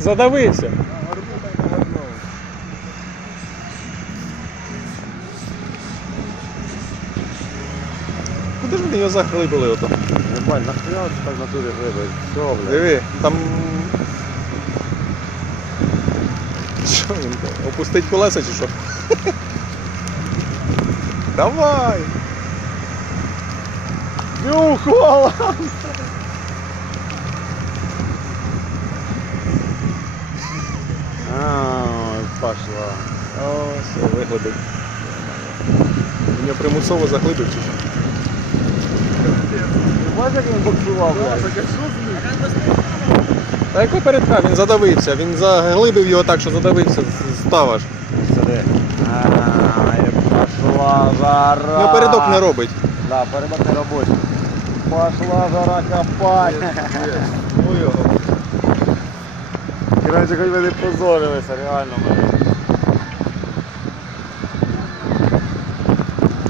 Задавився. Куди ж вони його заглибили ото? Нахуя ти так в натурі гриби? Все, блядь. Диви, там. Що він там? Опустить колеса чи що? Давай! Нюхала! Ой, пошла. О, все, виглибив. Він примусово заглибив чи що? Бачиш, як він боксував. Та як передка, він задавився, він заглибив його так, що задавився, з- став аж. Сиди. Ай, пошла жара. Ну передок не робить. Да, передок не робочий. Пошла жара копать. Ну його. Короче, хоч ви не позорилися, реально, блядь.